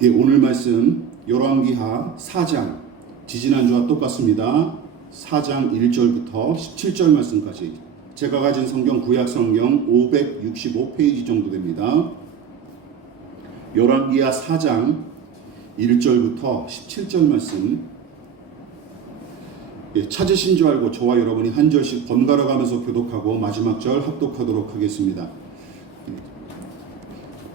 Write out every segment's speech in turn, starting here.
예, 오늘 말씀 열왕기하 4장, 지지난주와 똑같습니다. 4장 1절부터 17절 말씀까지 제가 가진 성경 구약 성경 565페이지 정도 됩니다. 열왕기하 4장 1절부터 17절 말씀, 예, 찾으신 줄 알고 저와 여러분이 한 절씩 번갈아 가면서 교독하고 마지막 절 합독하도록 하겠습니다.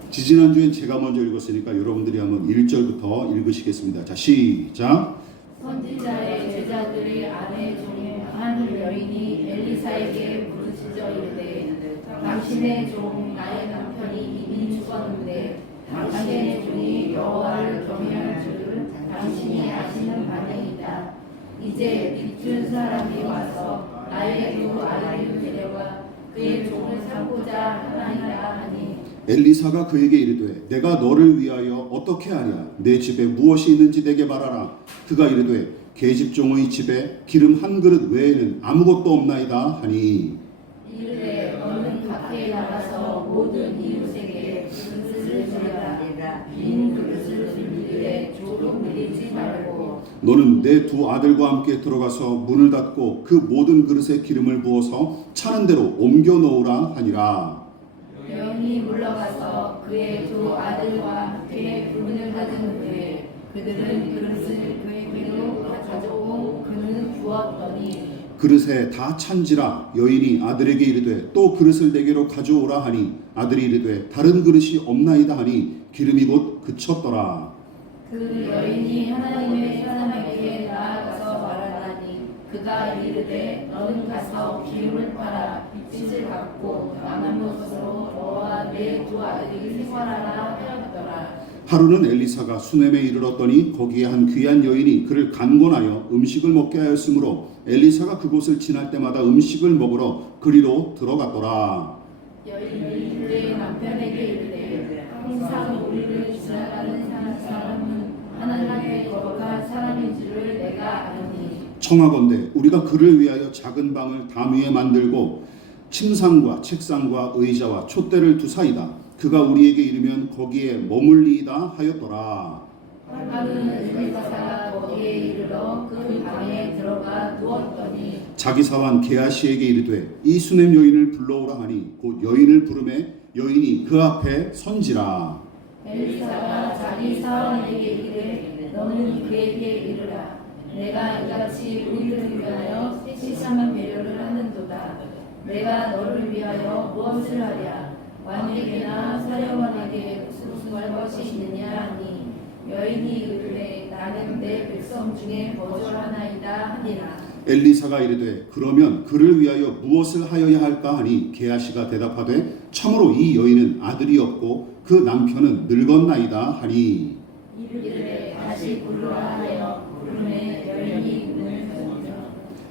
지지난주엔 제가 먼저 읽었으니까 여러분들이 한번 1절부터 읽으시겠습니다. 자, 시작. 선지자의 제자들의 아내 중에 한 여인이 엘리사에게 부르짖어 이르되, 당신의 종 나의 남편이 이미 죽었는데 당신의 종이 여호와를 경외할 줄을 당신이 아시는 바니이다. 이제 빚준 사람이 와서 나의 두 아이를 데려가 그의 종을 삼고자 하나이다 하니, 엘리사가 그에게 이르되, 내가 너를 위하여 어떻게 하랴? 내 집에 무엇이 있는지 내게 말하라. 그가 이르되, 계집종의 집에 기름 한 그릇 외에는 아무것도 없나이다 하니, 이르되 너는 밖에 나가서 모든 이웃에게 그릇을 주라. 빈 그릇을 들이되 조금 내리지 말고, 너는 내 두 아들과 함께 들어가서 문을 닫고 그 모든 그릇에 기름을 부어서 차는 대로 옮겨 놓으라 하니라. 여인이 물러가서 그의 두 아들과 함께 문을 닫은 후에 그들은 그릇을 그에게로 가져오고 그는 부었더니, 그릇에 다 찬지라. 여인이 아들에게 이르되, 또 그릇을 내게로 가져오라 하니, 아들이 이르되, 다른 그릇이 없나이다 하니, 기름이 곧 그쳤더라. 그 여인이 하나님의 사람에게 나아가서 말하나니, 그가 이르되 너는 가서 기름을 팔아 빚을 갚고 남은 것으로 너와 내 두 아들이 생활하라 하였더라. 하루는 엘리사가 수넴에 이르렀더니 거기에 한 귀한 여인이 그를 간곤하여 음식을 먹게 하였으므로 엘리사가 그곳을 지날 때마다 음식을 먹으러 그리로 들어갔더라. 여인이 그의 남편에게 이르되, 항상 우리를 지나가는 사람은 하나님의 거룩한 사람인 줄을 내가 아노니, 청하건대 우리가 그를 위하여 작은 방을 담 위에 만들고 침상과 책상과 의자와 촛대를 두사이다. 그가 우리에게 이르면 거기에 머물리이다 하였더라. 하루는 엘리사가 거기에 이르러 그 방에 들어가 누웠더니, 자기 사환 게하시에게 이르되, 이 수넴 여인을 불러오라 하니 곧 여인을 부르매 여인이 그 앞에 선지라. 엘리사가 자기 사원에게 이르되, 너는 그에게 이르라. 내가 이같이 우리를 위하여 세심한 배려를 하는도다. 내가 너를 위하여 무엇을 하랴? 왕에게나 사령관에게 무슨 것이 있느냐 하니, 여인이 이르되, 나는 내 백성 중에 거절하나이다 하니라. 엘리사가 이르되, 그러면 그를 위하여 무엇을 하여야 할까 하니, 게하시가 대답하되, 참으로 이 여인은 아들이 없고 그 남편은 늙었나이다 하니, 이르되 다시 부르라 하여 부르매 여인이 문을 닫으며,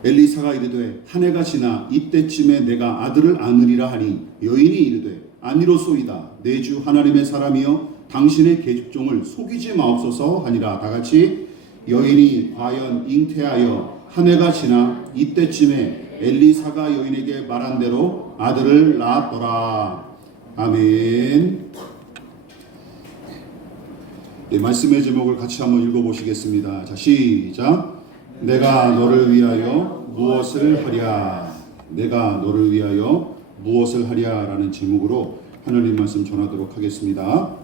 엘리사가 이르되, 한 해가 지나 이때쯤에 내가 아들을 안으리라 하니, 여인이 이르되, 아니로소이다. 내 주 하나님의 사람이여 당신의 계집종을 속이지 마옵소서 하니라. 다같이 여인이 과연 잉태하여 한 해가 지나 이때쯤에 엘리사가 여인에게 말한 대로 아들을 낳았더라. 아멘. 네, 말씀의 제목을 같이 한번 읽어보시겠습니다. 자, 시작. 내가 너를 위하여 무엇을 하랴? 내가 너를 위하여 무엇을 하랴? 라는 제목으로 하나님 말씀 전하도록 하겠습니다.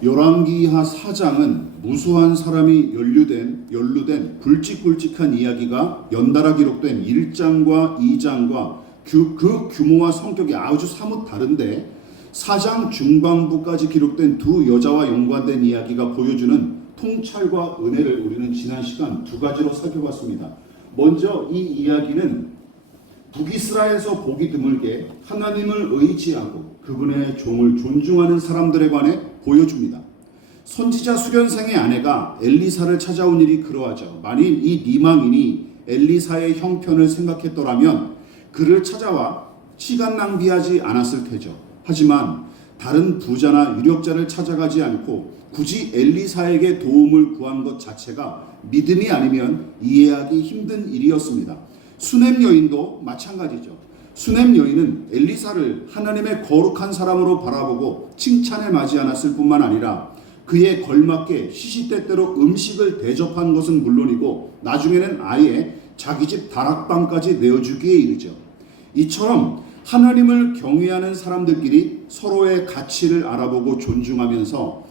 열왕기하 4장은 무수한 사람이 연루된 굵직굵직한 이야기가 연달아 기록된 1장과 2장과 그 규모와 성격이 아주 사뭇 다른데 4장 중반부까지 기록된 두 여자와 연관된 이야기가 보여주는 통찰과 은혜를 우리는 지난 시간 두 가지로 살펴봤습니다. 먼저 이 이야기는 북이스라엘에서 보기 드물게 하나님을 의지하고 그분의 종을 존중하는 사람들에 관해 보여줍니다. 선지자 수련생의 아내가 엘리사를 찾아온 일이 그러하죠. 만일 이 니망인이 엘리사의 형편을 생각했더라면 그를 찾아와 시간 낭비하지 않았을 테죠. 하지만 다른 부자나 유력자를 찾아가지 않고 굳이 엘리사에게 도움을 구한 것 자체가 믿음이 아니면 이해하기 힘든 일이었습니다. 수넴 여인도 마찬가지죠. 수넴 여인은 엘리사를 하나님의 거룩한 사람으로 바라보고 칭찬에 맞이 않았을 뿐만 아니라 그에 걸맞게 시시때때로 음식을 대접한 것은 물론이고 나중에는 아예 자기 집 다락방까지 내어주기에 이르죠. 이처럼 하나님을 경외하는 사람들끼리 서로의 가치를 알아보고 존중하면서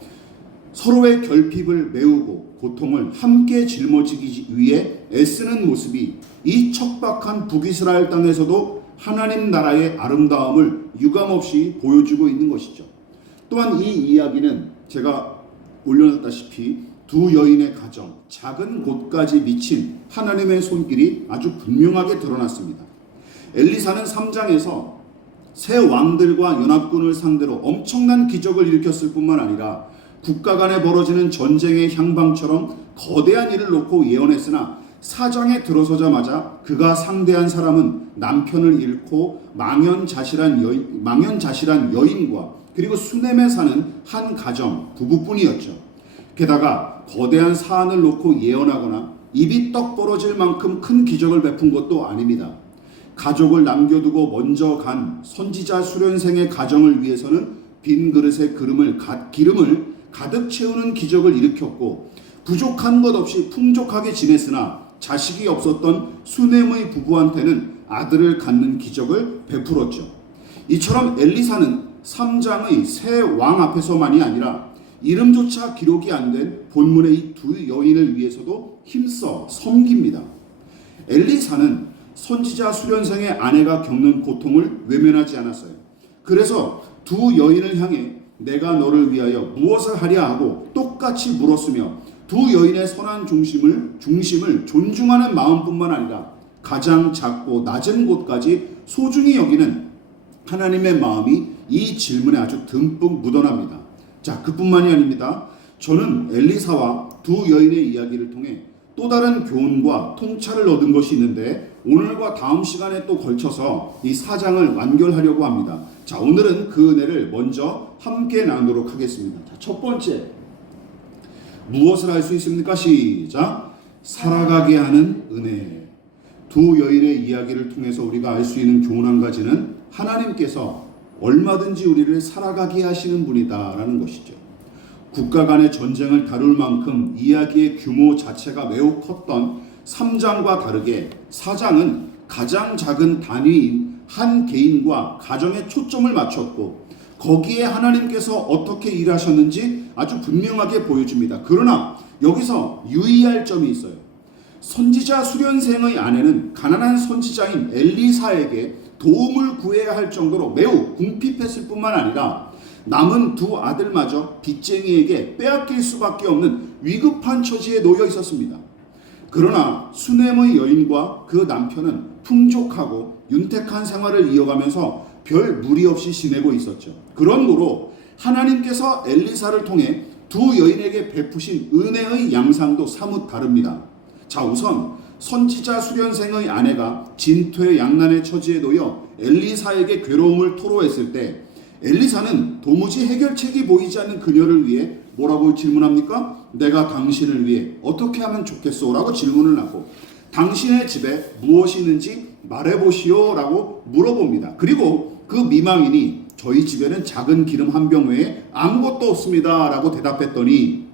서로의 결핍을 메우고 고통을 함께 짊어지기 위해 애쓰는 모습이 이 척박한 북이스라엘 땅에서도 하나님 나라의 아름다움을 유감없이 보여주고 있는 것이죠. 또한 이 이야기는 제가 올려놨다시피 두 여인의 가정, 작은 곳까지 미친 하나님의 손길이 아주 분명하게 드러났습니다. 엘리사는 3장에서 새 왕들과 연합군을 상대로 엄청난 기적을 일으켰을 뿐만 아니라 국가 간에 벌어지는 전쟁의 향방처럼 거대한 일을 놓고 예언했으나 4장에 들어서자마자 그가 상대한 사람은 남편을 잃고 망연자실한 여인과 그리고 수넴에 사는 한 가정 부부뿐이었죠. 게다가 거대한 사안을 놓고 예언하거나 입이 떡 벌어질 만큼 큰 기적을 베푼 것도 아닙니다. 가족을 남겨두고 먼저 간 선지자 수련생의 가정을 위해서는 빈 그릇에 기름을 가득 채우는 기적을 일으켰고 부족한 것 없이 풍족하게 지냈으나 자식이 없었던 수넴의 부부한테는 아들을 갖는 기적을 베풀었죠. 이처럼 엘리사는 3장의 새 왕 앞에서만이 아니라 이름조차 기록이 안 된 본문의 이 두 여인을 위해서도 힘써 섬깁니다. 엘리사는 선지자 수련생의 아내가 겪는 고통을 외면하지 않았어요. 그래서 두 여인을 향해 내가 너를 위하여 무엇을 하랴 하고 똑같이 물었으며 두 여인의 선한 중심을 존중하는 마음뿐만 아니라 가장 작고 낮은 곳까지 소중히 여기는 하나님의 마음이 이 질문에 아주 듬뿍 묻어납니다. 자, 그뿐만이 아닙니다. 저는 엘리사와 두 여인의 이야기를 통해 또 다른 교훈과 통찰을 얻은 것이 있는데 오늘과 다음 시간에 또 걸쳐서 이 4장을 완결하려고 합니다. 자, 오늘은 그 은혜를 먼저 함께 나누도록 하겠습니다. 자, 첫 번째, 무엇을 할 수 있습니까? 시작. 살아가게 하는 은혜. 두 여인의 이야기를 통해서 우리가 알 수 있는 교훈 한 가지는 하나님께서 얼마든지 우리를 살아가게 하시는 분이다라는 것이죠. 국가 간의 전쟁을 다룰 만큼 이야기의 규모 자체가 매우 컸던 3장과 다르게 4장은 가장 작은 단위인 한 개인과 가정에 초점을 맞췄고 거기에 하나님께서 어떻게 일하셨는지 아주 분명하게 보여줍니다. 그러나 여기서 유의할 점이 있어요. 선지자 수련생의 아내는 가난한 선지자인 엘리사에게 도움을 구해야 할 정도로 매우 궁핍했을 뿐만 아니라 남은 두 아들마저 빚쟁이에게 빼앗길 수밖에 없는 위급한 처지에 놓여 있었습니다. 그러나 수넴의 여인과 그 남편은 풍족하고 윤택한 생활을 이어가면서 별 무리 없이 지내고 있었죠. 그러므로 하나님께서 엘리사를 통해 두 여인에게 베푸신 은혜의 양상도 사뭇 다릅니다. 자, 우선 선지자 수련생의 아내가 진퇴양난의 처지에 놓여 엘리사에게 괴로움을 토로했을 때 엘리사는 도무지 해결책이 보이지 않는 그녀를 위해 뭐라고 질문합니까? 내가 당신을 위해 어떻게 하면 좋겠소? 라고 질문을 하고 당신의 집에 무엇이 있는지 말해보시오 라고 물어봅니다. 그리고 그 미망인이 저희 집에는 작은 기름 한 병 외에 아무것도 없습니다 라고 대답했더니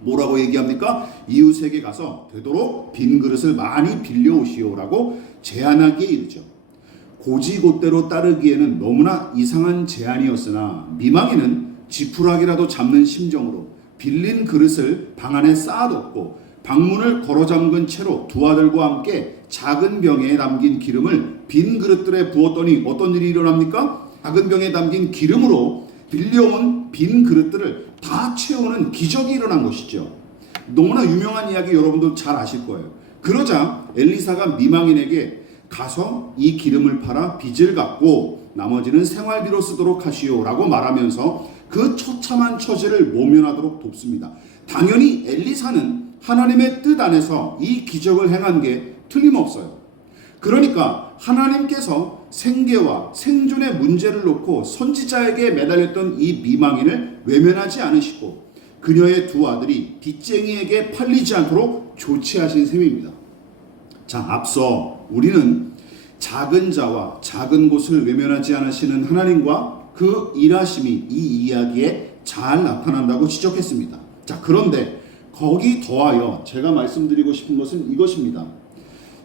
뭐라고 얘기합니까? 이웃에게 가서 되도록 빈 그릇을 많이 빌려오시오 라고 제안하기에 이르죠. 고지곳대로 따르기에는 너무나 이상한 제안이었으나 미망인은 지푸라기라도 잡는 심정으로 빌린 그릇을 방 안에 쌓아뒀고 방문을 걸어 잠근 채로 두 아들과 함께 작은 병에 담긴 기름을 빈 그릇들에 부었더니 어떤 일이 일어납니까? 작은 병에 담긴 기름으로 빌려온 빈 그릇들을 다 채우는 기적이 일어난 것이죠. 너무나 유명한 이야기 여러분도 잘 아실 거예요. 그러자 엘리사가 미망인에게 가서 이 기름을 팔아 빚을 갚고 나머지는 생활비로 쓰도록 하시오 라고 말하면서 그 처참한 처지를 모면하도록 돕습니다. 당연히 엘리사는 하나님의 뜻 안에서 이 기적을 행한 게 틀림없어요. 그러니까 하나님께서 생계와 생존의 문제를 놓고 선지자에게 매달렸던 이 미망인을 외면하지 않으시고 그녀의 두 아들이 빚쟁이에게 팔리지 않도록 조치하신 셈입니다. 자, 앞서 우리는 작은 자와 작은 곳을 외면하지 않으시는 하나님과 그 일하심이 이 이야기에 잘 나타난다고 지적했습니다. 자, 그런데 거기 더하여 제가 말씀드리고 싶은 것은 이것입니다.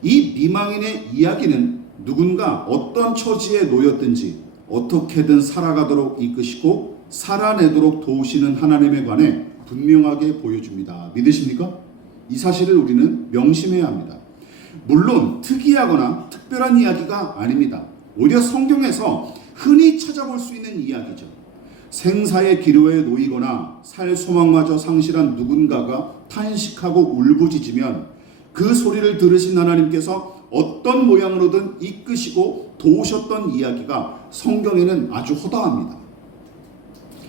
이 미망인의 이야기는 누군가 어떤 처지에 놓였든지 어떻게든 살아가도록 이끄시고 살아내도록 도우시는 하나님에 관해 분명하게 보여줍니다. 믿으십니까? 이 사실을 우리는 명심해야 합니다. 물론 특이하거나 특별한 이야기가 아닙니다. 오히려 성경에서 흔히 찾아볼 수 있는 이야기죠. 생사의 기로에 놓이거나 살 소망마저 상실한 누군가가 탄식하고 울부짖으면 그 소리를 들으신 하나님께서 어떤 모양으로든 이끄시고 도우셨던 이야기가 성경에는 아주 허다합니다.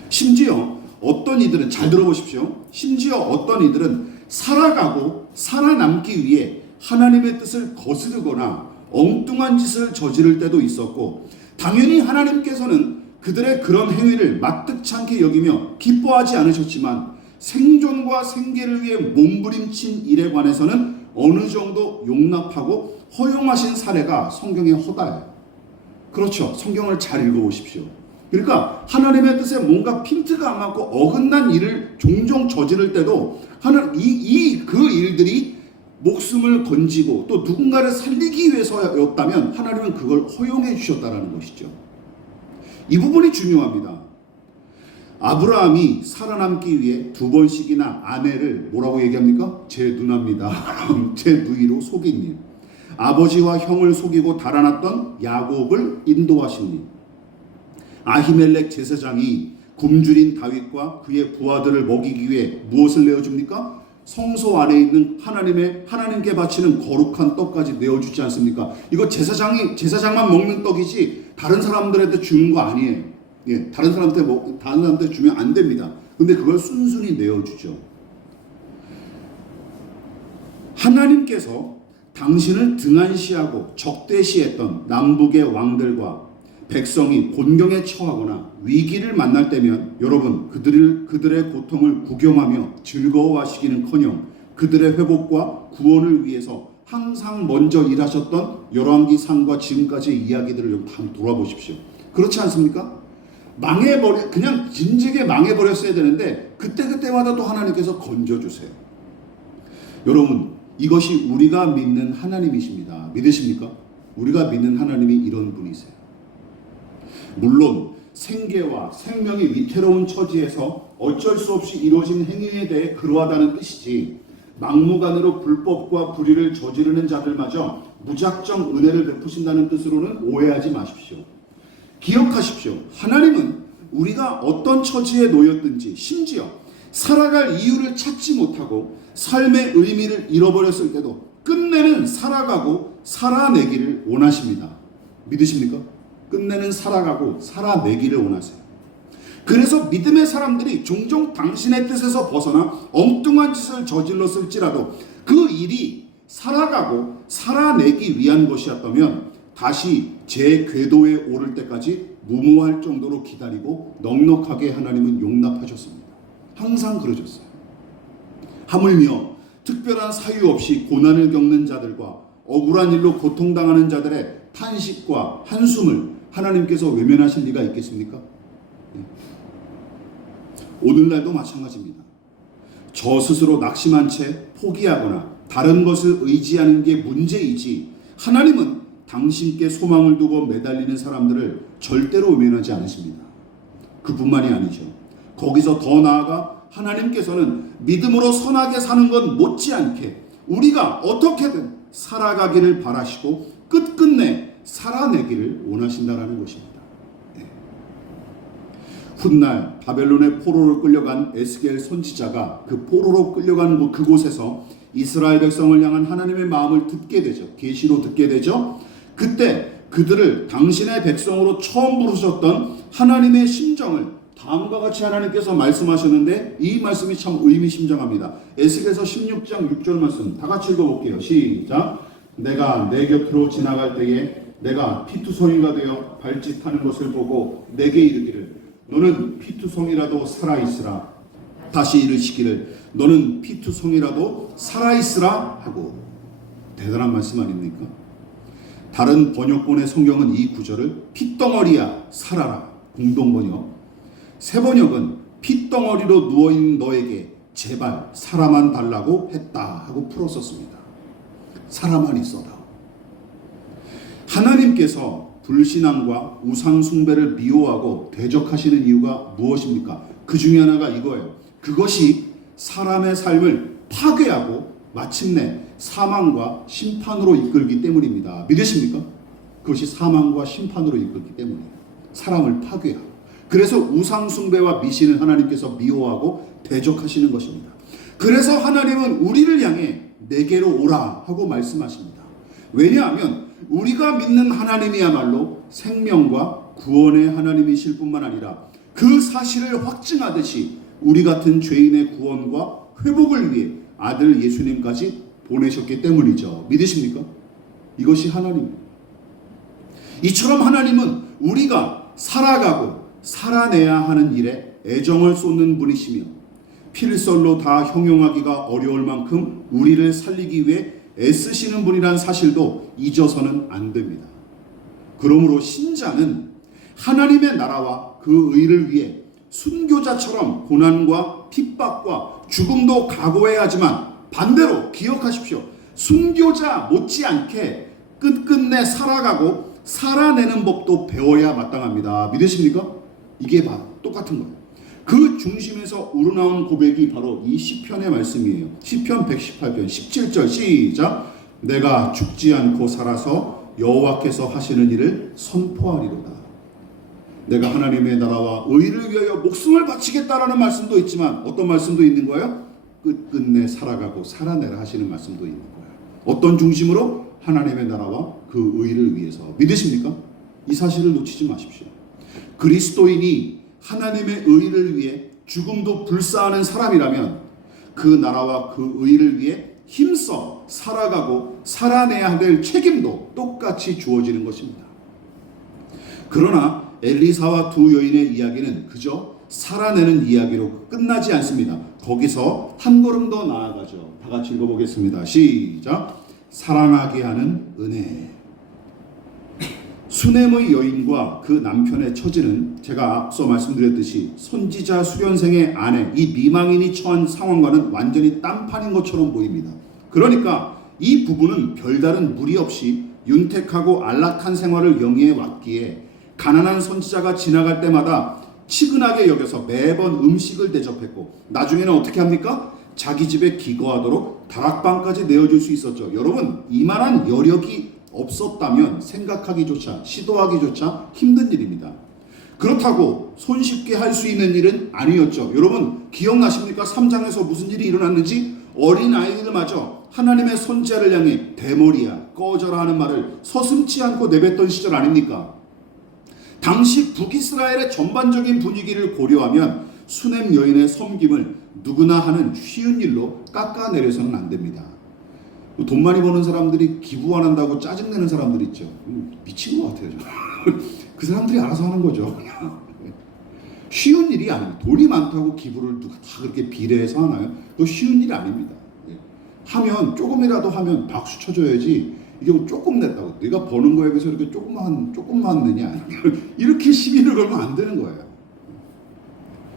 심지어 어떤 이들은, 잘 들어보십시오. 심지어 어떤 이들은 살아가고 살아남기 위해 하나님의 뜻을 거스르거나 엉뚱한 짓을 저지를 때도 있었고, 당연히 하나님께서는 그들의 그런 행위를 마뜩찮게 여기며 기뻐하지 않으셨지만 생존과 생계를 위해 몸부림친 일에 관해서는 어느 정도 용납하고 허용하신 사례가 성경에 허다해요. 그렇죠. 성경을 잘 읽어보십시오. 그러니까 하나님의 뜻에 뭔가 핀트가 안 맞고 어긋난 일을 종종 저지를 때도 그 일들이 목숨을 건지고 또 누군가를 살리기 위해서였다면 하나님은 그걸 허용해 주셨다는 것이죠. 이 부분이 중요합니다. 아브라함이 살아남기 위해 2번씩이나 아내를 뭐라고 얘기합니까? 제 누나입니다. 제 누이로 속인 일. 아버지와 형을 속이고 달아났던 야곱을 인도하신 일. 아히멜렉 제사장이 굶주린 다윗과 그의 부하들을 먹이기 위해 무엇을 내어줍니까? 성소 안에 있는 하나님께 바치는 거룩한 떡까지 내어주지 않습니까? 이거 제사장만 먹는 떡이지 다른 사람들한테 주는 거 아니에요. 예, 다른 사람한테 주면 안 됩니다. 근데 그걸 순순히 내어주죠. 하나님께서 당신을 등한시하고 적대시했던 남북의 왕들과 백성이 곤경에 처하거나 위기를 만날 때면 여러분 그들의 고통을 구경하며 즐거워하시기는커녕 그들의 회복과 구원을 위해서 항상 먼저 일하셨던 열왕기상과 지금까지의 이야기들을 한번 돌아보십시오. 그렇지 않습니까? 그냥 진즉에 망해버렸어야 되는데 그때마다 또 하나님께서 건져주세요. 여러분, 이것이 우리가 믿는 하나님이십니다. 믿으십니까? 우리가 믿는 하나님이 이런 분이세요. 물론 생계와 생명이 위태로운 처지에서 어쩔 수 없이 이루어진 행위에 대해 그러하다는 뜻이지, 막무가내로 불법과 불의를 저지르는 자들마저 무작정 은혜를 베푸신다는 뜻으로는 오해하지 마십시오. 기억하십시오. 하나님은 우리가 어떤 처지에 놓였든지, 심지어 살아갈 이유를 찾지 못하고 삶의 의미를 잃어버렸을 때도 끝내는 살아가고 살아내기를 원하십니다. 믿으십니까? 끝내는 살아가고 살아내기를 원하세요. 그래서 믿음의 사람들이 종종 당신의 뜻에서 벗어나 엉뚱한 짓을 저질렀을지라도 그 일이 살아가고 살아내기 위한 것이었다면 다시 제 궤도에 오를 때까지 무모할 정도로 기다리고 넉넉하게 하나님은 용납하셨습니다. 항상 그러셨어요. 하물며 특별한 사유 없이 고난을 겪는 자들과 억울한 일로 고통당하는 자들의 탄식과 한숨을 하나님께서 외면하실 리가 있겠습니까? 오늘날도 마찬가지입니다. 저 스스로 낙심한 채 포기하거나 다른 것을 의지하는 게 문제이지, 하나님은 당신께 소망을 두고 매달리는 사람들을 절대로 외면하지 않으십니다. 그뿐만이 아니죠. 거기서 더 나아가 하나님께서는 믿음으로 선하게 사는 것 못지않게 우리가 어떻게든 살아가기를 바라시고 끝끝내 살아내기를 원하신다라는 것입니다. 네. 훗날 바벨론의 포로로 끌려간 에스겔 선지자가 그 포로로 끌려간 그곳에서 이스라엘 백성을 향한 하나님의 마음을 듣게 되죠. 계시로 듣게 되죠. 그때 그들을 당신의 백성으로 처음 부르셨던 하나님의 심정을 다음과 같이 하나님께서 말씀하셨는데, 이 말씀이 참 의미심장합니다. 에스겔서 16장 6절 말씀 다 같이 읽어볼게요. 시작. 내가 내 곁으로 지나갈 때에 내가 피투성이가 되어 발짓하는 것을 보고 내게 이르기를, 너는 피투성이라도 살아있으라. 다시 이르시기를, 너는 피투성이라도 살아있으라 하고. 대단한 말씀 아닙니까? 다른 번역본의 성경은 이 구절을 핏덩어리야 살아라 공동번역, 새 번역은 핏덩어리로 누워있는 너에게 제발 살아만 달라고 했다 하고 풀었었습니다. 살아만 있어다. 하나님께서 불신앙과 우상 숭배를 미워하고 대적하시는 이유가 무엇입니까? 그 중에 하나가 이거예요. 그것이 사람의 삶을 파괴하고 마침내 사망과 심판으로 이끌기 때문입니다. 믿으십니까? 그것이 사망과 심판으로 이끌기 때문이에요. 사람을 파괴하고. 그래서 우상 숭배와 미신을 하나님께서 미워하고 대적하시는 것입니다. 그래서 하나님은 우리를 향해 내게로 오라 하고 말씀하십니다. 왜냐하면 우리가 믿는 하나님이야말로 생명과 구원의 하나님이실 뿐만 아니라 그 사실을 확증하듯이 우리 같은 죄인의 구원과 회복을 위해 아들 예수님까지 보내셨기 때문이죠. 믿으십니까? 이것이 하나님입니다. 이처럼 하나님은 우리가 살아가고 살아내야 하는 일에 애정을 쏟는 분이시며 필설로 다 형용하기가 어려울 만큼 우리를 살리기 위해 애쓰시는 분이란 사실도 잊어서는 안 됩니다. 그러므로 신자는 하나님의 나라와 그 의를 위해 순교자처럼 고난과 핍박과 죽음도 각오해야 하지만 반대로 기억하십시오. 순교자 못지않게 끝끝내 살아가고 살아내는 법도 배워야 마땅합니다. 믿으십니까? 이게 똑같은 거예요. 그 중심에서 우러나온 고백이 바로 이 시편의 말씀이에요. 시편 118편 17절 시작. 내가 죽지 않고 살아서 여호와께서 하시는 일을 선포하리로다. 내가 하나님의 나라와 의를 위하여 목숨을 바치겠다라는 말씀도 있지만 어떤 말씀도 있는 거예요? 끝끝내 살아가고 살아내라 하시는 말씀도 있는 거예요. 어떤 중심으로? 하나님의 나라와 그 의를 위해서. 믿으십니까? 이 사실을 놓치지 마십시오. 그리스도인이 하나님의 의를 위해 죽음도 불사하는 사람이라면 그 나라와 그 의를 위해 힘써 살아가고 살아내야 될 책임도 똑같이 주어지는 것입니다. 그러나 엘리사와 두 여인의 이야기는 그저 살아내는 이야기로 끝나지 않습니다. 거기서 한 걸음 더 나아가죠. 다 같이 읽어보겠습니다. 시작. 사랑하게 하는 은혜. 수넴의 여인과 그 남편의 처지는 제가 앞서 말씀드렸듯이 선지자 수련생의 아내, 이 미망인이 처한 상황과는 완전히 딴판인 것처럼 보입니다. 그러니까 이 부부는 별다른 무리 없이 윤택하고 안락한 생활을 영위해 왔기에 가난한 선지자가 지나갈 때마다 치근하게 여겨서 매번 음식을 대접했고 나중에는 어떻게 합니까? 자기 집에 기거하도록 다락방까지 내어줄 수 있었죠. 여러분, 이만한 여력이 없었다면 생각하기조차 시도하기조차 힘든 일입니다. 그렇다고 손쉽게 할 수 있는 일은 아니었죠. 여러분 기억나십니까? 3장에서 무슨 일이 일어났는지 어린 아이들마저 하나님의 선지자를 향해 대머리야 꺼져라 하는 말을 서슴지 않고 내뱉던 시절 아닙니까? 당시 북이스라엘의 전반적인 분위기를 고려하면 수넴 여인의 섬김을 누구나 하는 쉬운 일로 깎아내려서는 안 됩니다. 돈 많이 버는 사람들이 기부 안 한다고 짜증내는 사람들 있죠. 미친 것 같아요. 그 사람들이 알아서 하는 거죠. 쉬운 일이 아닙니다. 돈이 많다고 기부를 누가 다 그렇게 비례해서 하나요? 그거 쉬운 일이 아닙니다. 하면 조금이라도 하면 박수 쳐줘야지. 이게 뭐 조금 냈다고 내가 버는 거에 비해서 이렇게 조금만 내냐 이렇게 시비를 걸면 안 되는 거예요.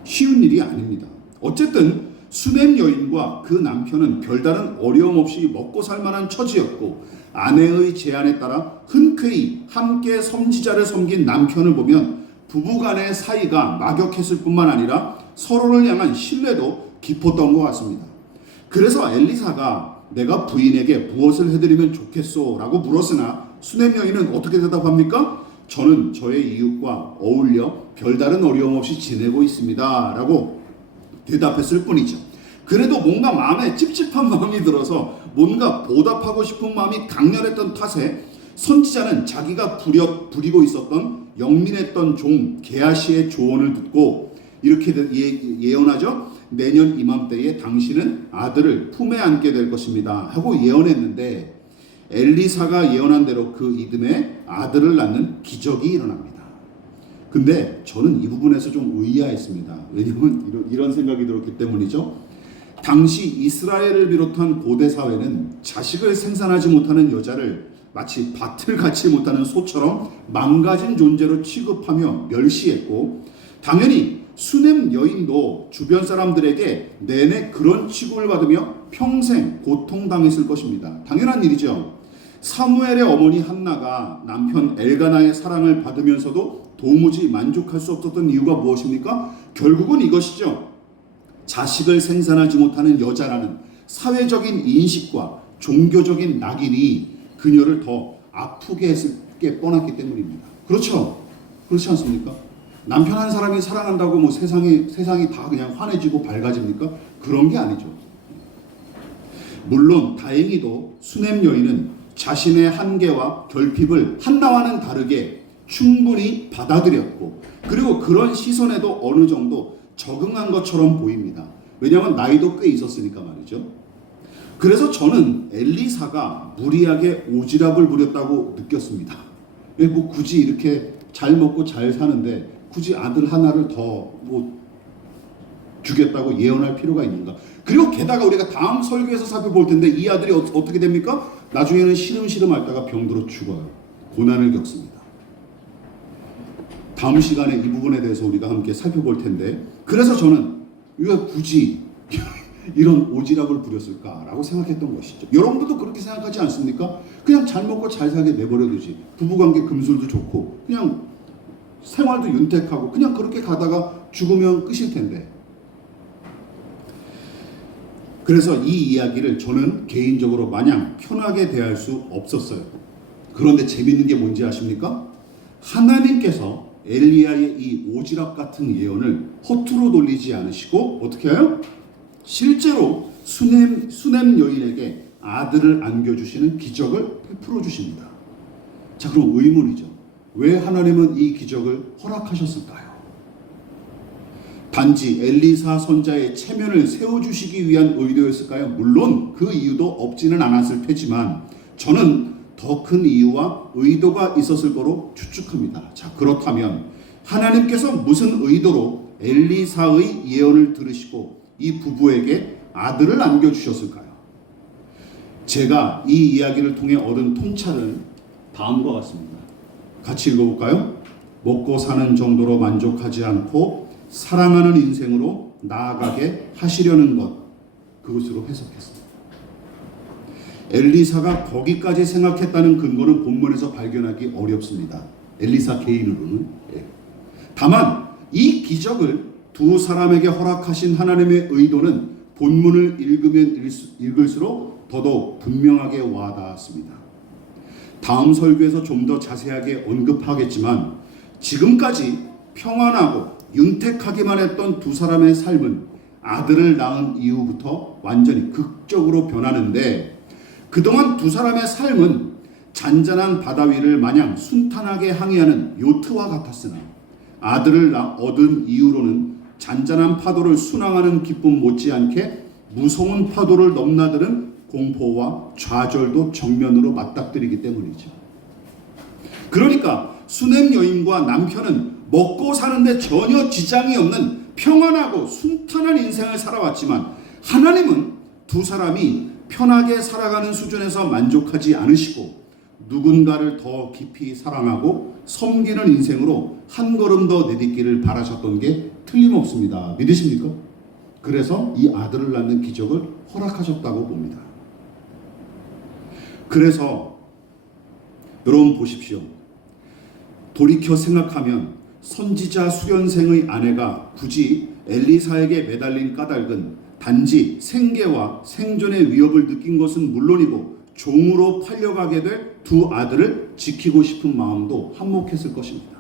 쉬운 일이 아닙니다. 어쨌든 수넴 여인과 그 남편은 별다른 어려움 없이 먹고 살만한 처지였고 아내의 제안에 따라 흔쾌히 함께 선지자를 섬긴 남편을 보면 부부간의 사이가 막역했을 뿐만 아니라 서로를 향한 신뢰도 깊었던 것 같습니다. 그래서 엘리사가 내가 부인에게 무엇을 해드리면 좋겠소? 라고 물었으나 수넴 여인은 어떻게 대답합니까? 저는 저의 이웃과 어울려 별다른 어려움 없이 지내고 있습니다. 라고 대답했을 뿐이죠. 그래도 뭔가 마음에 찝찝한 마음이 들어서 뭔가 보답하고 싶은 마음이 강렬했던 탓에 선지자는 자기가 부리고 있었던 영민했던 종 게하시의 조언을 듣고 이렇게 예언하죠. 내년 이맘때에 당신은 아들을 품에 안게 될 것입니다 하고 예언했는데 엘리사가 예언한 대로 그 이듬해 아들을 낳는 기적이 일어납니다. 근데 저는 이 부분에서 좀 의아했습니다. 왜냐하면 이런 생각이 들었기 때문이죠. 당시 이스라엘을 비롯한 고대 사회는 자식을 생산하지 못하는 여자를 마치 밭을 갖지 못하는 소처럼 망가진 존재로 취급하며 멸시했고, 당연히 수넴 여인도 주변 사람들에게 내내 그런 취급을 받으며 평생 고통당했을 것입니다. 당연한 일이죠. 사무엘의 어머니 한나가 남편 엘가나의 사랑을 받으면서도 도무지 만족할 수 없었던 이유가 무엇입니까? 결국은 이것이죠. 자식을 생산하지 못하는 여자라는 사회적인 인식과 종교적인 낙인이 그녀를 더 아프게 했을 게 뻔했기 때문입니다. 그렇죠? 그렇지 않습니까? 남편 한 사람이 사랑한다고 뭐 세상이 다 그냥 환해지고 밝아집니까? 그런 게 아니죠. 물론 다행히도 수넴 여인은 자신의 한계와 결핍을 한나와는 다르게 충분히 받아들였고, 그리고 그런 시선에도 어느 정도 적응한 것처럼 보입니다. 왜냐하면 나이도 꽤 있었으니까 말이죠. 그래서 저는 엘리사가 무리하게 오지랖을 부렸다고 느꼈습니다. 왜 뭐 굳이 이렇게 잘 먹고 잘 사는데 굳이 아들 하나를 더 뭐 주겠다고 예언할 필요가 있는가? 그리고 게다가 우리가 다음 설교에서 살펴볼 텐데 이 아들이 어떻게 됩니까? 나중에는 시름시름 앓다가 병들어 죽어요. 고난을 겪습니다. 다음 시간에 이 부분에 대해서 우리가 함께 살펴볼 텐데, 그래서 저는 왜 굳이 이런 오지랖을 부렸을까라고 생각했던 것이죠. 여러분들도 그렇게 생각하지 않습니까? 그냥 잘 먹고 잘 살게 내버려두지. 부부관계 금술도 좋고 그냥 생활도 윤택하고 그냥 그렇게 가다가 죽으면 끝일 텐데. 그래서 이 이야기를 저는 개인적으로 마냥 편하게 대할 수 없었어요. 그런데 재밌는 게 뭔지 아십니까? 하나님께서 엘리야의 이 오지랖 같은 예언을 허투루 돌리지 않으시고 어떻게 해요? 실제로 수넴 여인에게 아들을 안겨주시는 기적을 베풀어 주십니다. 자, 그럼 의문이죠. 왜 하나님은 이 기적을 허락하셨을까요? 단지 엘리사 선자의 체면을 세워주시기 위한 의도였을까요? 물론 그 이유도 없지는 않았을 테지만 저는 더 큰 이유와 의도가 있었을 거로 추측합니다. 자, 그렇다면 하나님께서 무슨 의도로 엘리사의 예언을 들으시고 이 부부에게 아들을 안겨주셨을까요? 제가 이 이야기를 통해 얻은 통찰은 다음과 같습니다. 같이 읽어볼까요? 먹고 사는 정도로 만족하지 않고 사랑하는 인생으로 나아가게 하시려는 것, 그것으로 해석했습니다. 엘리사가 거기까지 생각했다는 근거는 본문에서 발견하기 어렵습니다. 엘리사 개인으로는. 다만 이 기적을 두 사람에게 허락하신 하나님의 의도는 본문을 읽으면 읽을수록 더더욱 분명하게 와닿았습니다. 다음 설교에서 좀 더 자세하게 언급하겠지만 지금까지 평안하고 윤택하기만 했던 두 사람의 삶은 아들을 낳은 이후부터 완전히 극적으로 변하는데, 그동안 두 사람의 삶은 잔잔한 바다 위를 마냥 순탄하게 항해하는 요트와 같았으나 아들을 얻은 이후로는 잔잔한 파도를 순항하는 기쁨 못지않게 무서운 파도를 넘나드는 공포와 좌절도 정면으로 맞닥뜨리기 때문이죠. 그러니까 수넴 여인과 남편은 먹고 사는데 전혀 지장이 없는 평안하고 순탄한 인생을 살아왔지만 하나님은 두 사람이 편하게 살아가는 수준에서 만족하지 않으시고 누군가를 더 깊이 사랑하고 섬기는 인생으로 한 걸음 더 내딛기를 바라셨던 게 틀림없습니다. 믿으십니까? 그래서 이 아들을 낳는 기적을 허락하셨다고 봅니다. 그래서 여러분 보십시오. 돌이켜 생각하면 선지자 수련생의 아내가 굳이 엘리사에게 매달린 까닭은 단지 생계와 생존의 위협을 느낀 것은 물론이고 종으로 팔려가게 될 두 아들을 지키고 싶은 마음도 한몫했을 것입니다.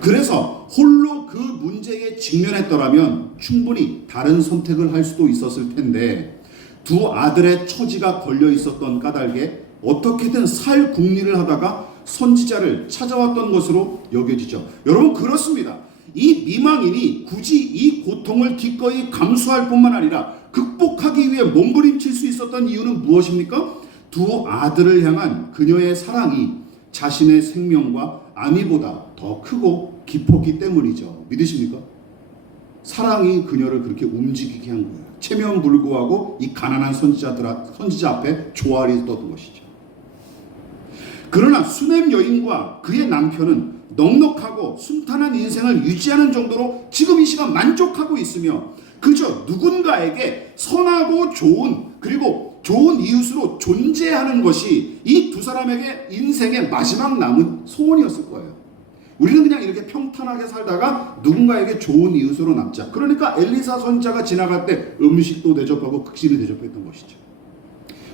그래서 홀로 그 문제에 직면했더라면 충분히 다른 선택을 할 수도 있었을 텐데 두 아들의 처지가 걸려 있었던 까닭에 어떻게든 살 궁리를 하다가 선지자를 찾아왔던 것으로 여겨지죠. 여러분 그렇습니다. 이 미망인이 굳이 이 고통을 기꺼이 감수할 뿐만 아니라 극복하기 위해 몸부림칠 수 있었던 이유는 무엇입니까? 두 아들을 향한 그녀의 사랑이 자신의 생명과 안위보다 더 크고 깊었기 때문이죠. 믿으십니까? 사랑이 그녀를 그렇게 움직이게 한 거예요. 체면 불구하고 이 가난한 선지자 앞에 조아리 떴던 것이죠. 그러나 수넴 여인과 그의 남편은 넉넉하고 순탄한 인생을 유지하는 정도로 지금 이 시간 만족하고 있으며 그저 누군가에게 선하고 좋은 그리고 좋은 이웃으로 존재하는 것이 이 두 사람에게 인생의 마지막 남은 소원이었을 거예요. 우리는 그냥 이렇게 평탄하게 살다가 누군가에게 좋은 이웃으로 남자. 그러니까 엘리사 선지자가 지나갈 때 음식도 대접하고 극신을 대접했던 것이죠.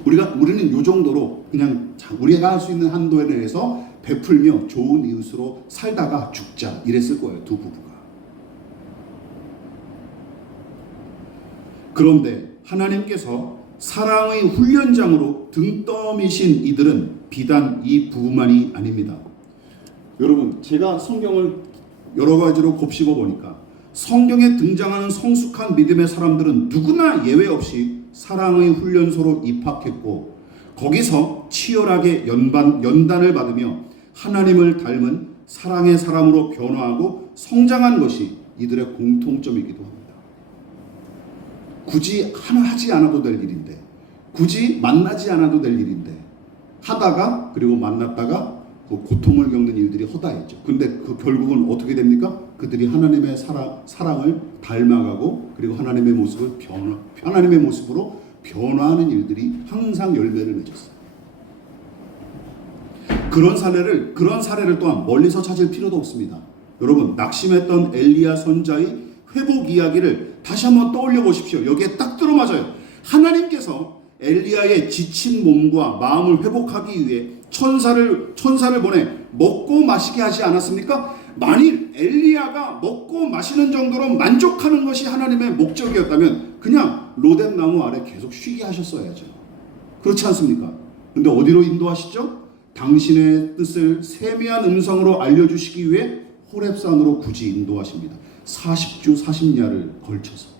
우리는 이 정도로 그냥 우리가 할 수 있는 한도에 대해서 베풀며 좋은 이웃으로 살다가 죽자 이랬을 거예요. 두 부부가. 그런데 하나님께서 사랑의 훈련장으로 등 떠미신 이들은 비단 이 부부만이 아닙니다. 여러분, 제가 성경을 여러 가지로 곱씹어 보니까 성경에 등장하는 성숙한 믿음의 사람들은 누구나 예외 없이 사랑의 훈련소로 입학했고 거기서 치열하게 연단을 받으며 하나님을 닮은 사랑의 사람으로 변화하고 성장한 것이 이들의 공통점이기도 합니다. 굳이 하나 하지 않아도 될 일인데, 굳이 만나지 않아도 될 일인데 하다가 그리고 만났다가 그 고통을 겪는 일들이 허다했죠. 근데 그 결국은 어떻게 됩니까? 그들이 하나님의 사랑을 닮아가고 그리고 하나님의 모습으로 변화하는 일들이 항상 열매를 맺었어요. 그런 사례를 또한 멀리서 찾을 필요도 없습니다. 여러분, 낙심했던 엘리야 선자의 회복 이야기를 다시 한번 떠올려 보십시오. 여기에 딱 들어맞아요. 하나님께서 엘리야의 지친 몸과 마음을 회복하기 위해 천사를 보내 먹고 마시게 하지 않았습니까? 만일 엘리야가 먹고 마시는 정도로 만족하는 것이 하나님의 목적이었다면 그냥 로뎀 나무 아래 계속 쉬게 하셨어야죠. 그렇지 않습니까? 근데 어디로 인도하시죠? 당신의 뜻을 세미한 음성으로 알려주시기 위해 호렙산으로 굳이 인도하십니다. 40주 40야를 걸쳐서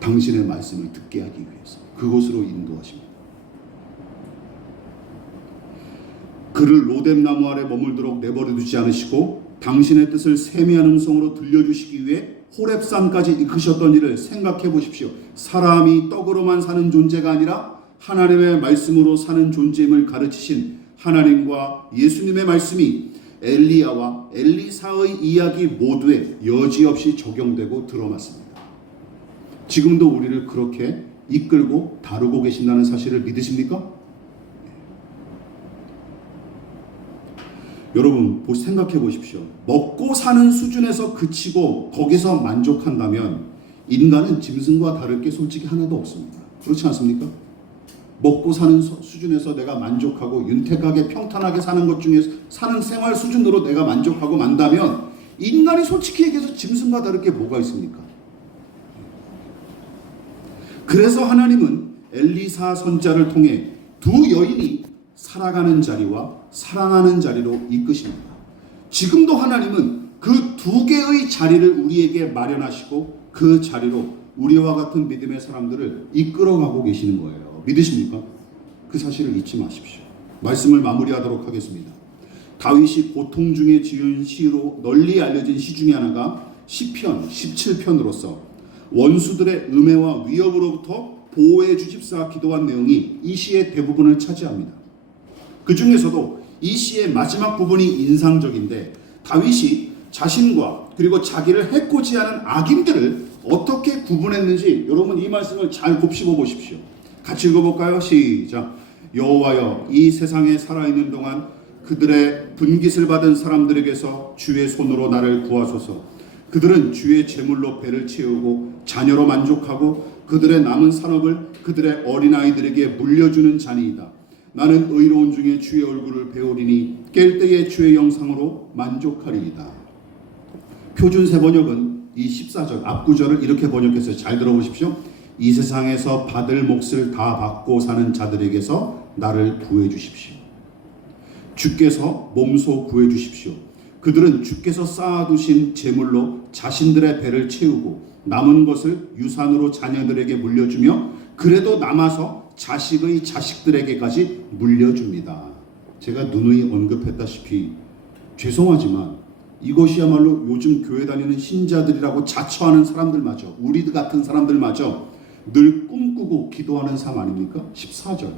당신의 말씀을 듣게 하기 위해서 그곳으로 인도하십니다. 그를 로뎀나무 아래 머물도록 내버려두지 않으시고 당신의 뜻을 세미한 음성으로 들려주시기 위해 호렙산까지 이끄셨던 일을 생각해 보십시오. 사람이 떡으로만 사는 존재가 아니라 하나님의 말씀으로 사는 존재임을 가르치신 하나님과 예수님의 말씀이 엘리야와 엘리사의 이야기 모두에 여지없이 적용되고 들어맞습니다. 지금도 우리를 그렇게 이끌고 다루고 계신다는 사실을 믿으십니까? 여러분 생각해 보십시오. 먹고 사는 수준에서 그치고 거기서 만족한다면 인간은 짐승과 다를 게 솔직히 하나도 없습니다. 그렇지 않습니까? 먹고 사는 수준에서 내가 만족하고 윤택하게 평탄하게 사는 것 중에서 사는 생활 수준으로 내가 만족하고 만다면 인간이 솔직히 얘기해서 짐승과 다를 게 뭐가 있습니까? 그래서 하나님은 엘리사 선자를 통해 두 여인이 살아가는 자리와 사랑하는 자리로 이끄십니다. 지금도 하나님은 그 두 개의 자리를 우리에게 마련하시고 그 자리로 우리와 같은 믿음의 사람들을 이끌어가고 계시는 거예요. 믿으십니까? 그 사실을 잊지 마십시오. 말씀을 마무리하도록 하겠습니다. 다윗이 고통 중에 지은 시로 널리 알려진 시 중에 하나가 시편 17편으로서 원수들의 음해와 위협으로부터 보호해 주십사 기도한 내용이 이 시의 대부분을 차지합니다. 그 중에서도 이 시의 마지막 부분이 인상적인데 다윗이 자신과 그리고 자기를 해코지 하는 악인들을 어떻게 구분했는지 여러분 이 말씀을 잘 곱씹어 보십시오. 같이 읽어볼까요? 시작. 여호와여, 이 세상에 살아있는 동안 그들의 분깃을 받은 사람들에게서 주의 손으로 나를 구하소서. 그들은 주의 제물로 배를 채우고 자녀로 만족하고 그들의 남은 산업을 그들의 어린아이들에게 물려주는 자니이다. 나는 의로운 중에 주의 얼굴을 배우리니 깰 때에 주의 영상으로 만족하리이다. 표준세 번역은 이 14절 앞구절을 이렇게 번역했어요. 잘 들어보십시오. 이 세상에서 받을 몫을 다 받고 사는 자들에게서 나를 구해 주십시오. 주께서 몸소 구해 주십시오. 그들은 주께서 쌓아두신 재물로 자신들의 배를 채우고 남은 것을 유산으로 자녀들에게 물려주며 그래도 남아서 자식의 자식들에게까지 물려줍니다. 제가 누누이 언급했다시피 죄송하지만 이것이야말로 요즘 교회 다니는 신자들이라고 자처하는 사람들마저 우리 같은 사람들마저 늘 꿈꾸고 기도하는 삶 아닙니까? 14절.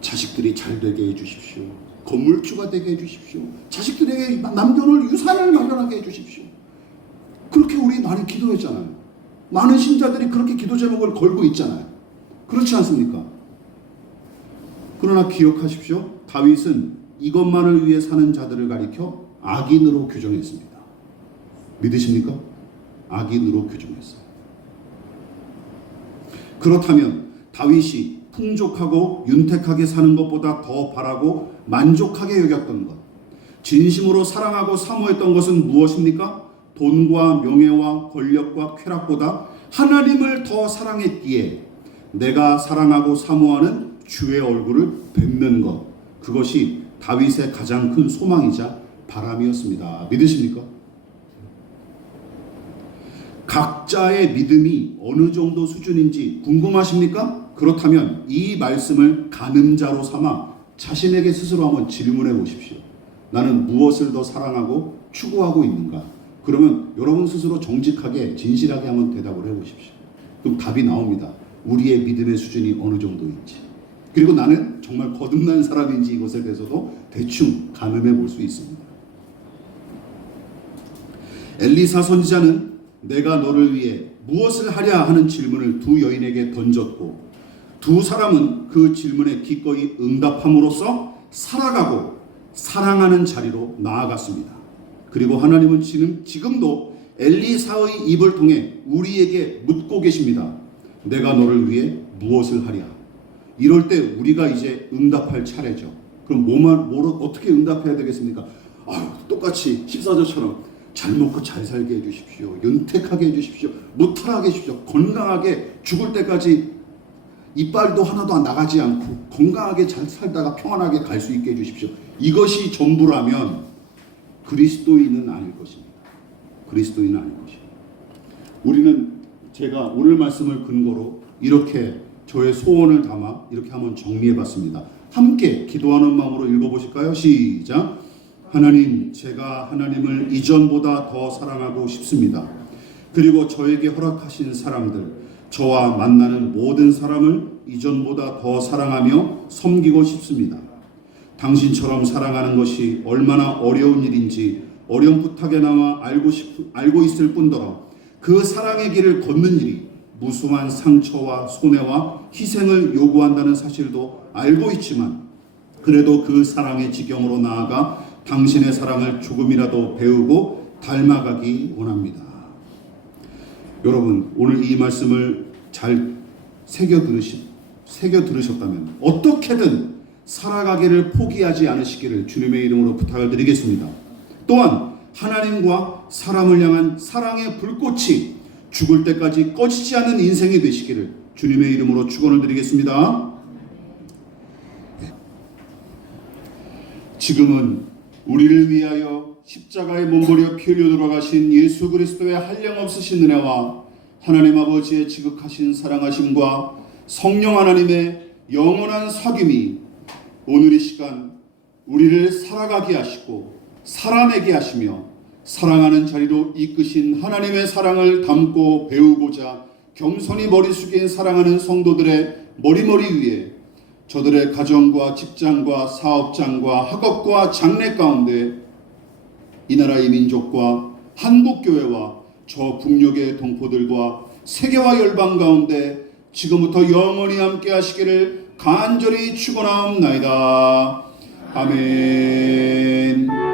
자식들이 잘 되게 해주십시오. 건물주가 되게 해주십시오. 자식들에게 남겨놓을 유산을 마련하게 해주십시오. 그렇게 우리 많이 기도했잖아요. 많은 신자들이 그렇게 기도 제목을 걸고 있잖아요. 그렇지 않습니까? 그러나 기억하십시오. 다윗은 이것만을 위해 사는 자들을 가리켜 악인으로 규정했습니다. 믿으십니까? 악인으로 규정했어요. 그렇다면 다윗이 풍족하고 윤택하게 사는 것보다 더 바라고 만족하게 여겼던 것, 진심으로 사랑하고 사모했던 것은 무엇입니까? 돈과 명예와 권력과 쾌락보다 하나님을 더 사랑했기에 내가 사랑하고 사모하는 주의 얼굴을 뵙는 것, 그것이 다윗의 가장 큰 소망이자 바람이었습니다. 믿으십니까? 각자의 믿음이 어느 정도 수준인지 궁금하십니까? 그렇다면 이 말씀을 가늠자로 삼아 자신에게 스스로 한번 질문해 보십시오. 나는 무엇을 더 사랑하고 추구하고 있는가? 그러면 여러분 스스로 정직하게 진실하게 한번 대답을 해보십시오. 그럼 답이 나옵니다. 우리의 믿음의 수준이 어느 정도인지, 그리고 나는 정말 거듭난 사람인지 이것에 대해서도 대충 가늠해 볼 수 있습니다. 엘리사 선지자는 내가 너를 위해 무엇을 하랴 하는 질문을 두 여인에게 던졌고, 두 사람은 그 질문에 기꺼이 응답함으로써 살아가고 사랑하는 자리로 나아갔습니다. 그리고 하나님은 지금도 엘리사의 입을 통해 우리에게 묻고 계십니다. 내가 너를 위해 무엇을 하랴? 이럴 때 우리가 이제 응답할 차례죠. 그럼 어떻게 응답해야 되겠습니까? 똑같이 14절처럼 잘 먹고 잘 살게 해주십시오. 윤택하게 해주십시오. 무탈하게 해주십시오. 건강하게 죽을 때까지 이빨도 하나도 안 나가지 않고 건강하게 잘 살다가 평안하게 갈 수 있게 해주십시오. 이것이 전부라면 그리스도인은 아닐 것입니다. 그리스도인은 아닐 것입니다. 우리는 제가 오늘 말씀을 근거로 이렇게 저의 소원을 담아 이렇게 한번 정리해봤습니다. 함께 기도하는 마음으로 읽어보실까요? 시작. 하나님, 제가 하나님을 이전보다 더 사랑하고 싶습니다. 그리고 저에게 허락하신 사람들, 저와 만나는 모든 사람을 이전보다 더 사랑하며 섬기고 싶습니다. 당신처럼 사랑하는 것이 얼마나 어려운 일인지 어렴풋하게나마 알고 있을 뿐더러 그 사랑의 길을 걷는 일이 무수한 상처와 손해와 희생을 요구한다는 사실도 알고 있지만, 그래도 그 사랑의 지경으로 나아가 당신의 사랑을 조금이라도 배우고 닮아가기 원합니다. 여러분, 오늘 이 말씀을 잘 새겨 들으셨다면 어떻게든 살아가기를 포기하지 않으시기를 주님의 이름으로 부탁을 드리겠습니다. 또한 하나님과 사람을 향한 사랑의 불꽃이 죽을 때까지 꺼지지 않는 인생이 되시기를 주님의 이름으로 축원을 드리겠습니다. 지금은 우리를 위하여 십자가에 몸부려 피 흘려 돌아가신 예수 그리스도의 한량없으신 은혜와 하나님 아버지의 지극하신 사랑하심과 성령 하나님의 영원한 사귐이 오늘 이 시간 우리를 살아가게 하시고 살아내게 하시며 사랑하는 자리로 이끄신 하나님의 사랑을 담고 배우고자 겸손히 머리 숙인 사랑하는 성도들의 머리머리 위에 저들의 가정과 직장과 사업장과 학업과 장래 가운데 이 나라의 민족과 한국교회와 저 북녘의 동포들과 세계와 열방 가운데 지금부터 영원히 함께 하시기를 간절히 축원하옵나이다. 아멘.